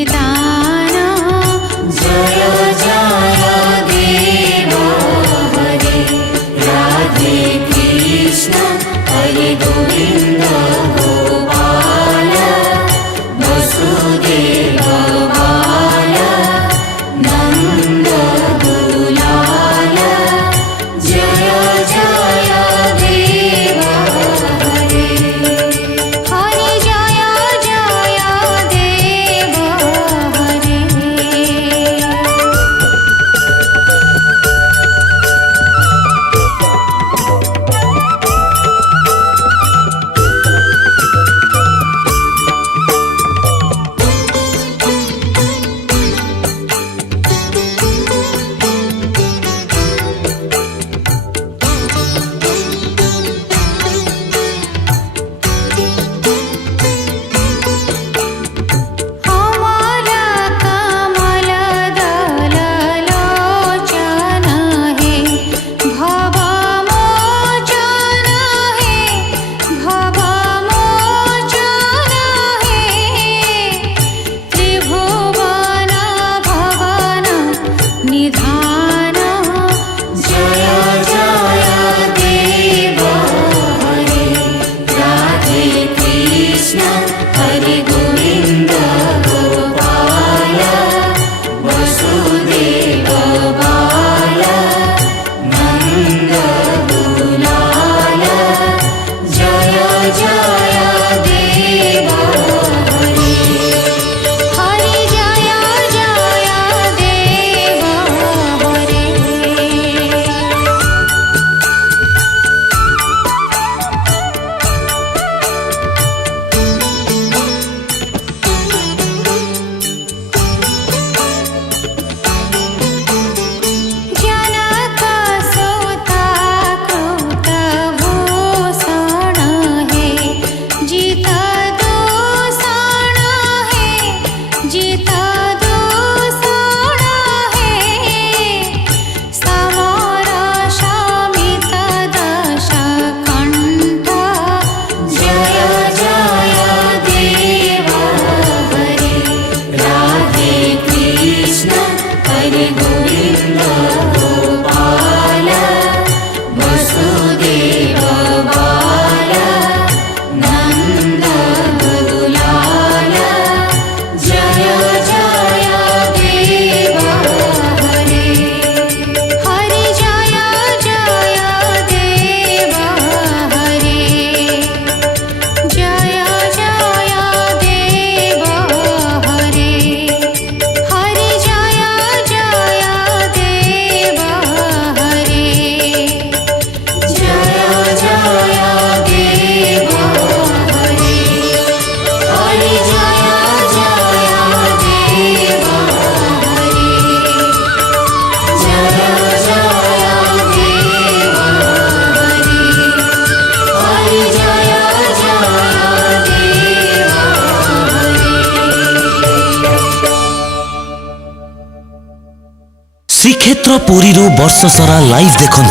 निदान जय जय देव हरे राधे कृष्ण हरे गोविंद गोपाल वसुदेव बाल नंद दुलाल जय जय देव हरे हरि जय जय देव हरे हमारा कमल दल लोचन है भव मोचन है भव मोचन है त्रिभुवन भवन निधान जय जय देव हरे राधे कृष्ण हरे गोविंद गोपाल वसुदेव बाल नंद दुलाल जय जय देव हरे हरि जय जय देव हरे जनक सुता कृत भूषण है जित दूषण है जित दूषण है समर शमित दश कंठ जय जय देव हरे राधे कृष्ण हरे गोविंद गोपाल वसुदेव बाल नंद दुलाल जय जय देव हरे हरि जय जय देव हरे जय जय देव हरे हरि जय जय देव हरे जय जय देव हरे हरि जय जय देव हरे जय जय देव हरे हरि जय जय देव हरे श्रीक्षेत्र पुरी वर्ष सारा लाइव देखंतु।